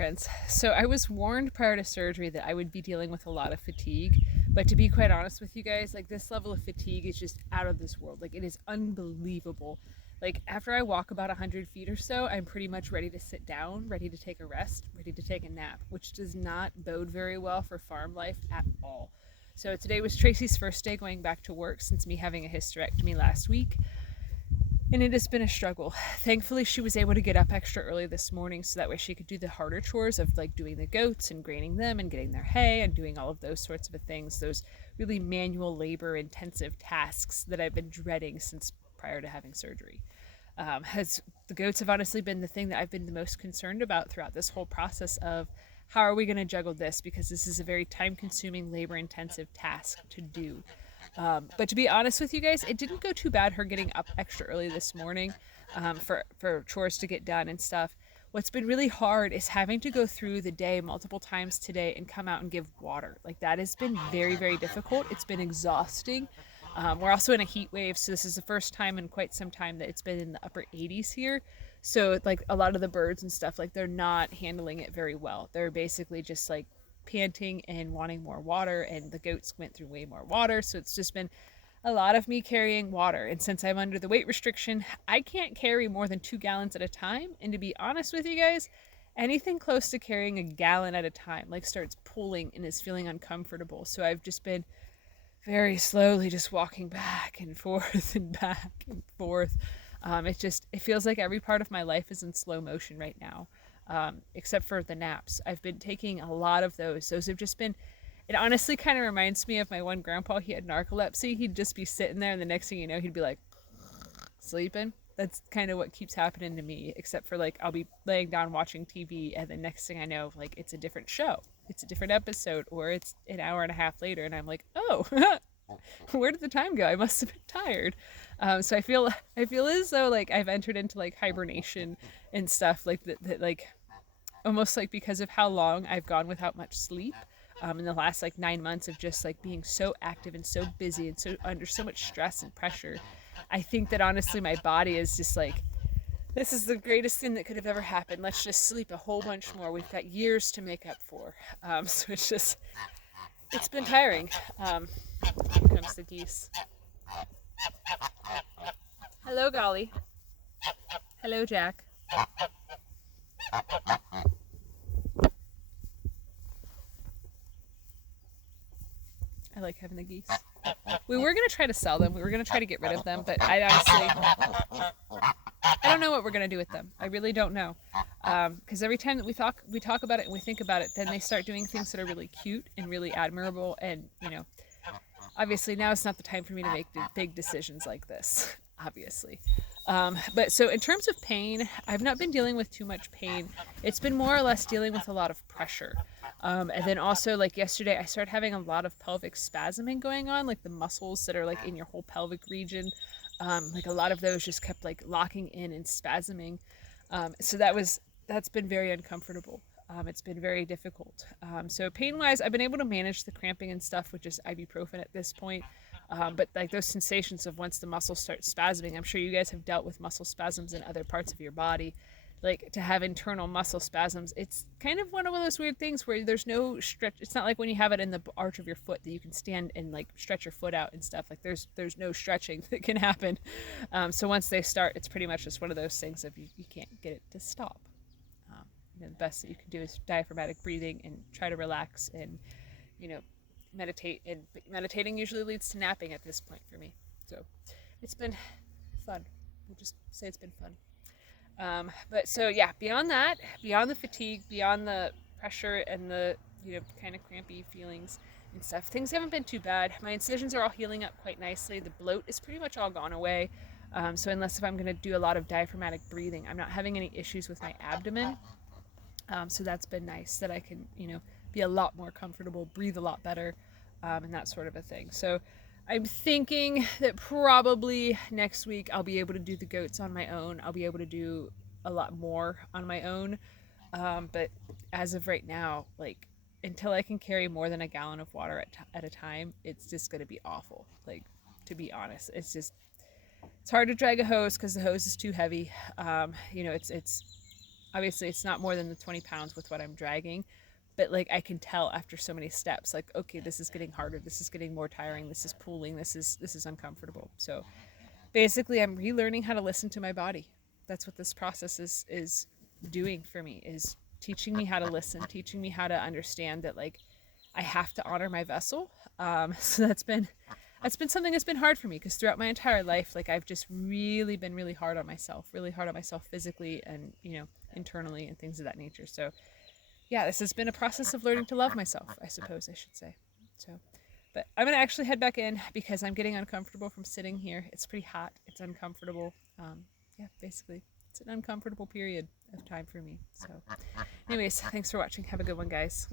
friends. So I was warned prior to surgery that I would be dealing with a lot of fatigue. But to be quite honest with you guys, like this level of fatigue is just out of this world. Like it is unbelievable. Like after I walk about 100 feet or so, I'm pretty much ready to sit down, ready to take a rest, ready to take a nap, which does not bode very well for farm life at all. So today was Tracy's first day going back to work since me having a hysterectomy last week. And it has been a struggle. Thankfully, she was able to get up extra early this morning so that way she could do the harder chores of like doing the goats and graining them and getting their hay and doing all of those sorts of things, those really manual labor intensive tasks that I've been dreading since prior to having surgery. Has the goats have honestly been the thing that I've been the most concerned about throughout this whole process of how are we going to juggle this, because this is a very time consuming labor intensive task to do. But to be honest with you guys, it didn't go too bad her getting up extra early this morning for chores to get done and stuff. What's been really hard is having to go through the day multiple times today and come out and give water. Like that has been very, very difficult. It's been exhausting. We're also in a heat wave, so this is the first time in quite some time that it's been in the upper 80s here. So like a lot of the birds and stuff, like they're not handling it very well. They're basically just like panting and wanting more water, and the goats went through way more water, so it's just been a lot of me carrying water. And since I'm under the weight restriction, I can't carry more than 2 gallons at a time. And to be honest with you guys, anything close to carrying a gallon at a time like starts pulling and is feeling uncomfortable. So I've just been very slowly just walking back and forth and back and forth. It feels like every part of my life is in slow motion right now, except for the naps. I've been taking a lot of those. Those have just been. It honestly kind of reminds me of my one grandpa. He had narcolepsy. He'd just be sitting there, and the next thing you know, he'd be like sleeping. That's kind of what keeps happening to me, except for like I'll be laying down watching TV, and the next thing I know, like it's a different show, it's a different episode, or it's an hour and a half later, and I'm like, oh, where did the time go? I must have been tired. So I feel as though like I've entered into like hibernation and stuff like that like almost like because of how long I've gone without much sleep. In the last like 9 months of just like being so active and so busy and so under so much stress and pressure, I think that honestly my body is just like, this is the greatest thing that could have ever happened. Let's just sleep a whole bunch more. We've got years to make up for. So it's been tiring. Here comes the geese. Hello, Golly. Hello, Jack. I like having the geese. We were going to try to sell them. We were going to try to get rid of them, but I honestly, I don't know what we're going to do with them. I really don't know. Because every time that we talk about it and we think about it, then they start doing things that are really cute and really admirable. And, obviously now it's not the time for me to make big decisions like this, obviously. But so in terms of pain, I've not been dealing with too much pain. It's been more or less dealing with a lot of pressure. And then also like yesterday, I started having a lot of pelvic spasming going on, like the muscles that are like in your whole pelvic region. Like a lot of those just kept like locking in and spasming. So that's been very uncomfortable. It's been very difficult. So pain-wise, I've been able to manage the cramping and stuff with just ibuprofen at this point. But like those sensations of once the muscles start spasming, I'm sure you guys have dealt with muscle spasms in other parts of your body. Like to have internal muscle spasms, it's kind of one of those weird things where there's no stretch. It's not like when you have it in the arch of your foot that you can stand and like stretch your foot out and stuff. Like there's no stretching that can happen. So once they start, it's pretty much just one of those things of you can't get it to stop. The best that you can do is diaphragmatic breathing and try to relax and meditate. And meditating usually leads to napping at this point for me. So it's been fun. We'll just say it's been fun. But so yeah, beyond that, beyond the fatigue, beyond the pressure and the kind of crampy feelings and stuff, things haven't been too bad. My incisions are all healing up quite nicely. The bloat is pretty much all gone away. So unless if I'm going to do a lot of diaphragmatic breathing, I'm not having any issues with my abdomen. So that's been nice that I can be a lot more comfortable, breathe a lot better, and that sort of a thing. So I'm thinking that probably next week I'll be able to do the goats on my own. I'll be able to do a lot more on my own. But as of right now, like until I can carry more than a gallon of water at a time, it's just going to be awful. Like, to be honest, it's hard to drag a hose because the hose is too heavy. It's obviously it's not more than the 20 pounds with what I'm dragging, but like I can tell after so many steps, like, okay, this is getting harder, this is getting more tiring, this is pulling, this is uncomfortable. So basically I'm relearning how to listen to my body. That's what this process is doing for me, is teaching me how to listen, teaching me how to understand that like I have to honor my vessel. So that's been something that's been hard for me, because throughout my entire life, like I've just really been really hard on myself physically and, internally and things of that nature. So yeah, this has been a process of learning to love myself, I suppose I should say. So, but I'm gonna actually head back in because I'm getting uncomfortable from sitting here. It's pretty hot. It's uncomfortable. Yeah, basically, it's an uncomfortable period of time for me. So, anyways, thanks for watching. Have a good one, guys.